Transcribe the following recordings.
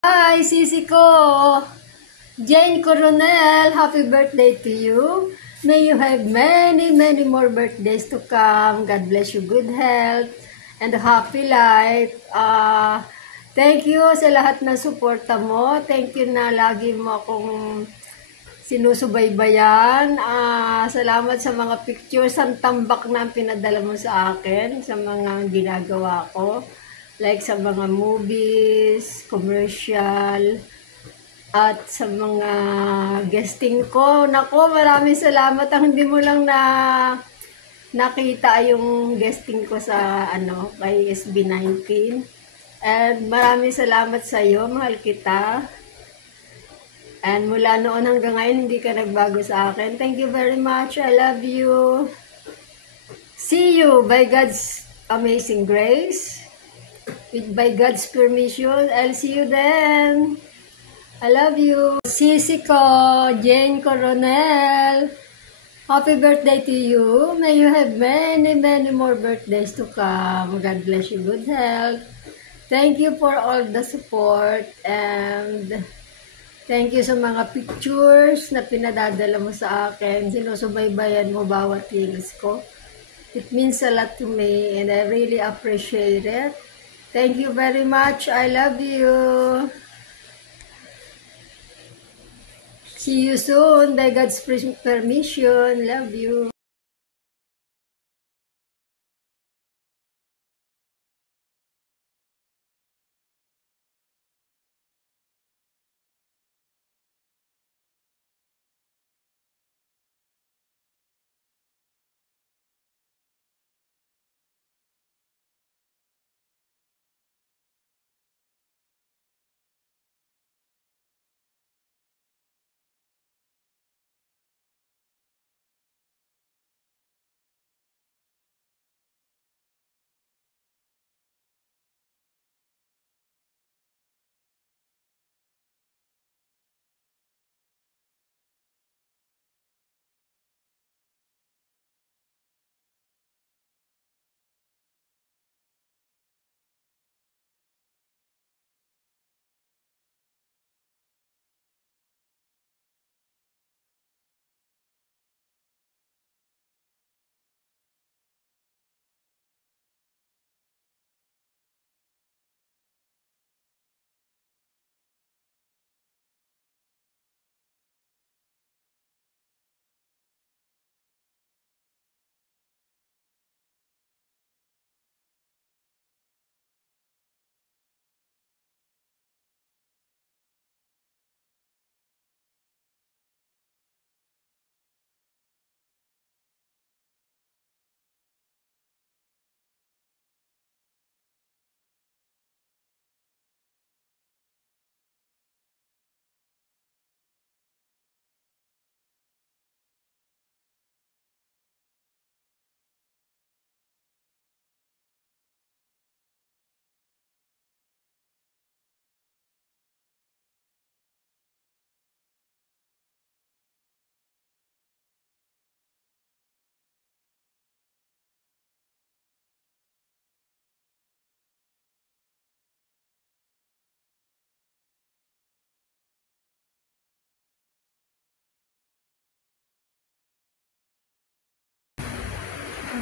Hi, sisi ko! Jane Coronel, happy birthday to you. May you have many, many more birthdays to come. God bless you, good health, and a happy life. Thank you sa lahat ng suporta mo. Thank you na lagi mo akong sinusubaybayan. Salamat sa mga pictures, ang tambak na pinadala mo sa akin, sa mga ginagawa ko. Like sa mga movies, commercial, at sa mga guesting ko. Nako, maraming salamat. Ang hindi mo lang nakita yung guesting ko sa kay SB19. And maraming salamat sa iyo, mahal kita. And mula noon hanggang ngayon, hindi ka nagbago sa akin. Thank you very much. I love you. See you by God's amazing grace. By God's permission, I'll see you then. I love you. Sisi ko, Jane Coronel. Happy birthday to you. May you have many, many more birthdays to come. God bless you, good health. Thank you for all the support and thank you sa mga pictures na pinadadala mo sa akin. Sinusubaybayan mo bawat reels ko. It means a lot to me and I really appreciate it. Thank you very much. I love you. See you soon. By God's permission. Love you.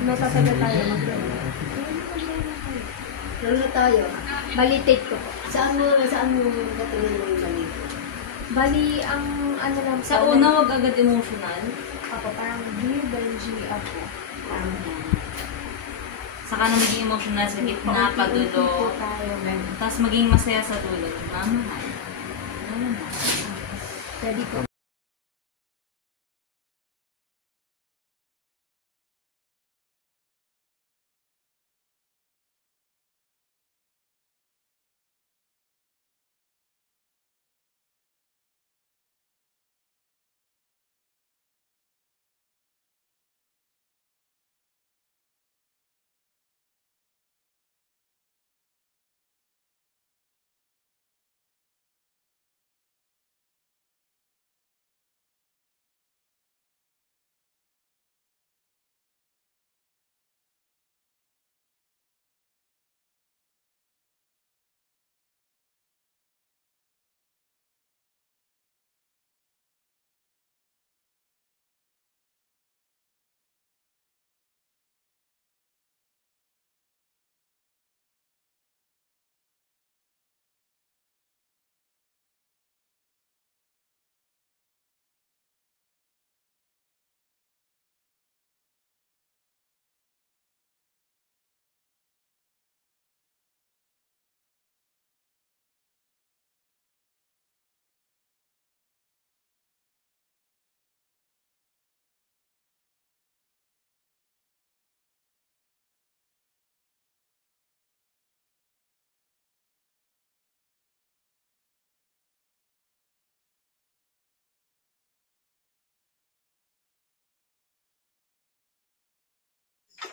Masasagot tayo. Lalo tayo. Balitate ko. Saan mo katingin mo yung balitate? Bali, ang ano lang Sa una, wag agad emotional. ako, parang G ako. Saka na maging emotional sa gitna, Pauti-uti padulo. po tayo. Ganun. Tapos maging masaya sa tulog. Mamahal. Pwede ko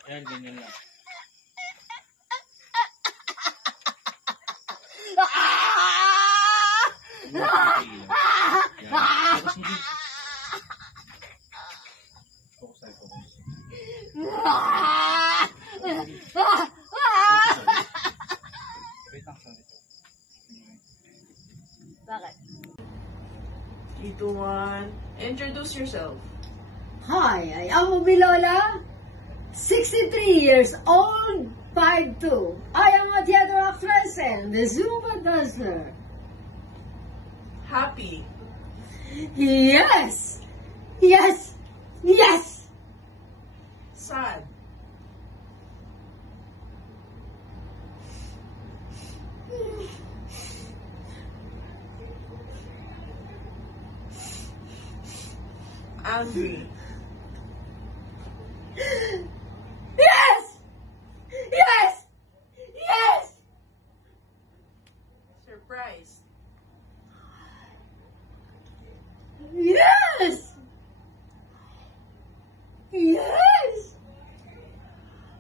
Ayan, ganyan lang. Focus mo din. Focus tayo, focus. Wait lang, sorry. Bakit? 3, 2, 1. Introduce yourself. Hi, I am Bilola, 63 years old, 5'2". I am a theater actress and a Zumba dancer. Happy. Yes! Yes! Yes! Sad. Angry. Yes! Yes! Yes! Surprised. Yes! Yes!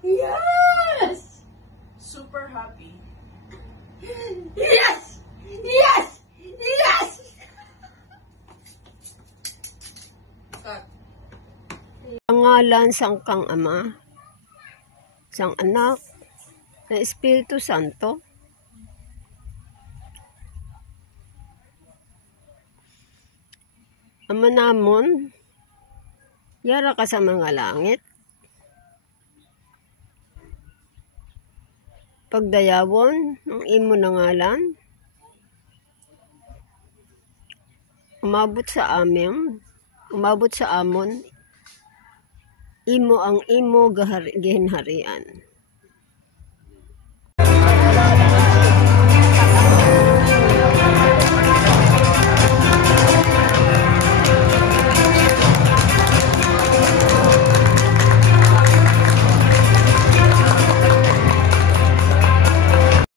Yes! Super happy. Yes! Yes! Yes! Cut. Pangalan sang kang Ama, sang Anak, na Espiritu Santo. Ama namon, yara ka sa mga langit. Pagdayawon ng imo na ngalan, umabot sa amon, imo ang imo gihinharian.